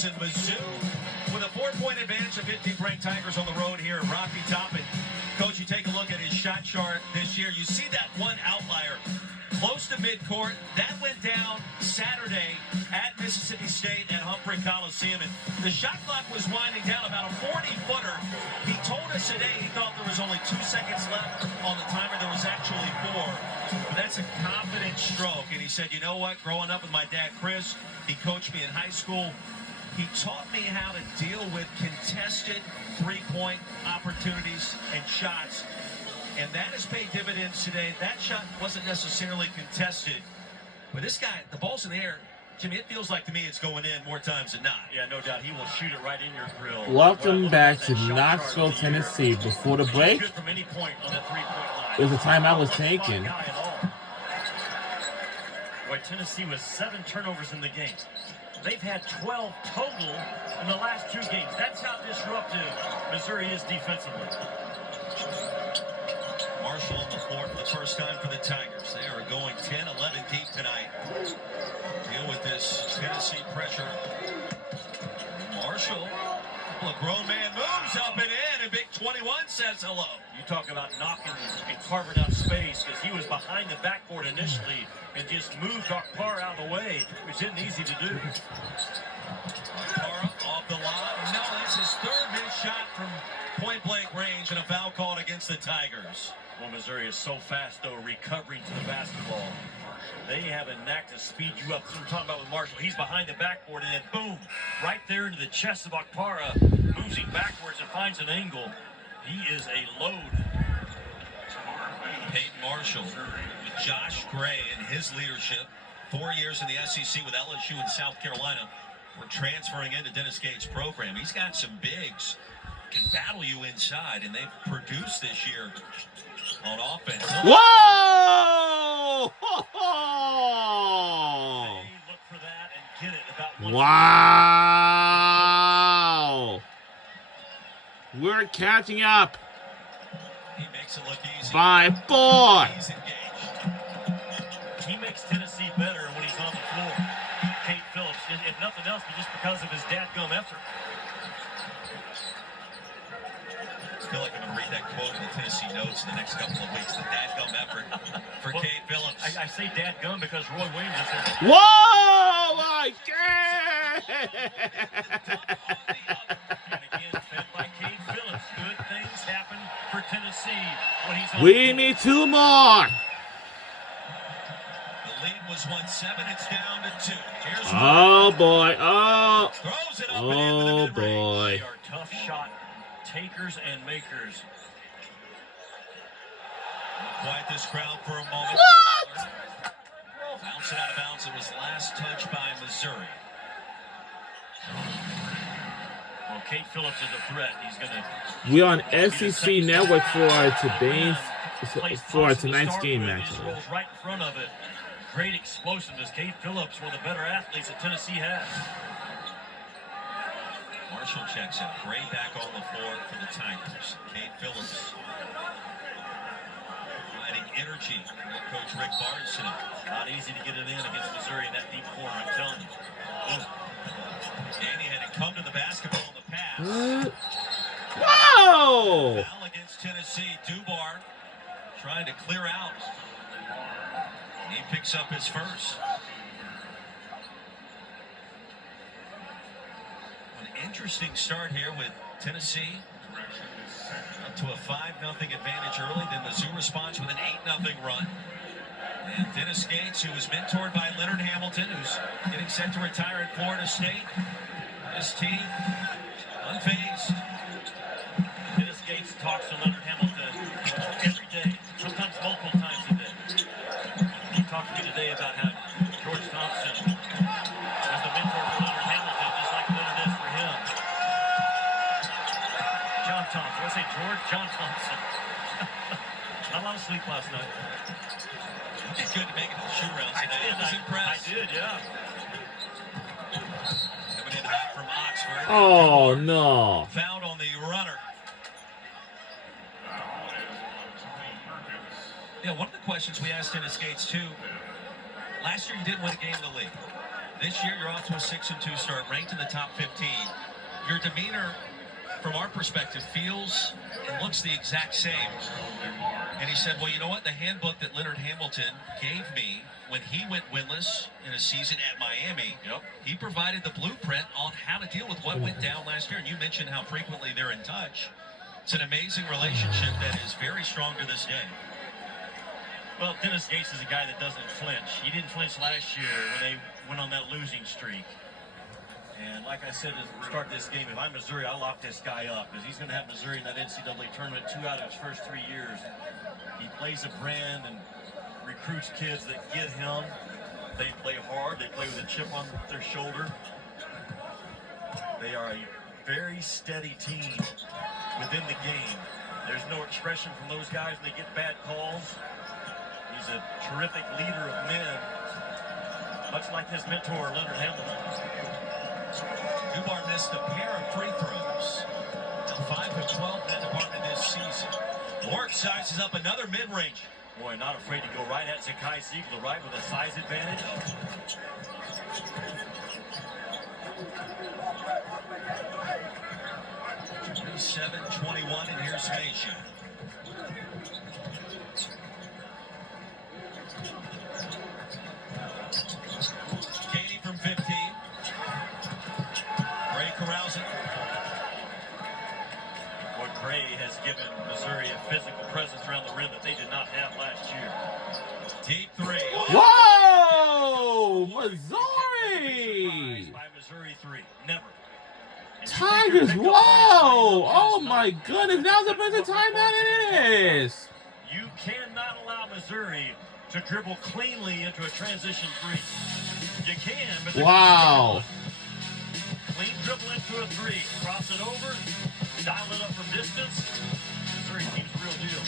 season. Mizzou with a 4-point advantage of 15th ranked Tigers on the road here at Rocky Top. And Coach, you take a look at his shot chart this year. You see that one outlier close to midcourt. That went down Saturday at Mississippi State at Humphrey Coliseum. And the shot clock was winding down about a 40-footer. He told us today he thought there was only 2 seconds left on the timer. There was actually 4. But that's a confident stroke. And he said, you know what? Growing up with my dad, Chris, he coached me in high school. He taught me how to deal with contested three-point opportunities and shots. And that has paid dividends today. That shot wasn't necessarily contested. But this guy, the ball's in the air. Jimmy, it feels like to me it's going in more times than not. Yeah, no doubt. He will shoot it right in your grill. Welcome back to Knoxville, Tennessee. Before the break, from any point on that three-point line. it was a timeout was taken. Boy, Tennessee was 7 turnovers in the game. They've had 12 total in the last 2 games. That's how disruptive Missouri is defensively. Marshall on the floor for the first time for the Tigers. They are going 10-11 deep tonight. Deal with this Tennessee pressure. Marshall, a grown man moves up and in, and Big 21 says hello. You talk about knocking and carving out space, because he was behind the backboard initially and just moved Akpar out of the way, which isn't easy to do. Akpar off the line. No, that's his 3rd missed shot from point-blank range, and a foul called against the Tigers. Well, Missouri is so fast, though, recovering to the basketball. They have a knack to speed you up. We're talking about with Marshall. He's behind the backboard, and then boom, right there into the chest of Akpara, moves him backwards and finds an angle. He is a load. Peyton Marshall with Josh Gray and his leadership. 4 years in the SEC with LSU and South Carolina. We're transferring into Dennis Gates' program. He's got some bigs, can battle you inside, and they've produced this year on offense. Whoa! Look for that and get it about Wow! We're catching up He makes it look easy. by 4. He's engaged. He makes Tennessee better when he's on the floor. Kate Phillips, if nothing else, but just because of his dadgum effort. I feel like I'm going to read that quote in the Tennessee Notes in the next couple of weeks. The dadgum effort for Well, Kate Phillips. I say dadgum because Roy Williams is there. Whoa! I can't! And again, fed by Kate Phillips. Good things happen for Tennessee when he's on We the floor. need 2 more. The lead was 1-7. It's down to 2. Here's Oh boy! Oh! throws it up Oh and into the mid-range. boy! They are tough shot takers and makers. Quiet this crowd for a moment. What? Bouncing out of bounds. It was last touched by Missouri. Well, Kate Phillips is a threat. He's going to. We're on SEC Network for tonight's game match. Just rolls right in front of it. Great explosiveness. Kate Phillips, one of the better athletes that Tennessee has. Marshall checks in. Gray back on the floor for the Tigers. Kate Phillips providing energy from Coach Rick Barnes tonight. Not easy to get it in against Missouri in that deep corner, I'm telling you. Danny had to come to the basketball in the pass. What? Whoa! Foul against Tennessee. Dubar trying to clear out. He picks up his first. An interesting start here with Tennessee up to a 5-0 advantage early. Then Mizzou responds with an 8-0 run. And Dennis Gates, who was mentored by Leonard Hamilton, who's getting set to retire at Florida State. His team unfazed. Dennis Gates talks to Leonard Hamilton every day, sometimes multiple times a day. He talked to me today about how George Thompson was the mentor for Leonard Hamilton, just like Leonard is for him. John Thompson. Did I say George? John Thompson. Not a lot of sleep last night. You did good to make it to the shoot round today. I was impressed. I did, yeah. Coming in hot from Oxford. Oh no! Fouled on the runner. Yeah, one of the questions we asked Dennis Gates too Last year you didn't win a game in the league. This year you're off to a 6-2 start, ranked in the top 15. Your demeanor, from our perspective, feels and looks the exact same. And he said, well, you know what? The handbook that Leonard Hamilton gave me when he went winless in a season at Miami, he provided the blueprint on how to deal with what went down last year. And you mentioned how frequently they're in touch. It's an amazing relationship that is very strong to this day. Well, Dennis Gates is a guy that doesn't flinch. He didn't flinch last year when they went on that losing streak. And like I said at the start of this game, if I'm Missouri, I'll lock this guy up because he's going to have Missouri in that NCAA tournament 2 out of his first 3 years. He plays a brand and recruits kids that get him. They play hard. They play with a chip on their shoulder. They are a very steady team within the game. There's no expression from those guys when they get bad calls. He's a terrific leader of men, much like his mentor, Leonard Hamilton. Dubar missed a pair of free throws. Now 5 of 12 in that department this season. Ward sizes up another mid-range. Boy, not afraid to go right at Zakai Siegler, right with a size advantage. (27-21), and here's Nation. Katie from 15. Gray corrals it. Boy, Gray has given Missouri a physical presence around the rim that they did not have last year. Deep three. Whoa! Missouri! By Missouri 3. Never. Tigers, whoa! Oh my goodness, now's the best time that it is! You cannot allow Missouri to dribble cleanly into a transition 3. You can, but wow! Clean dribble into a 3. Cross it over, dial it up from distance. Missouri team's real deal.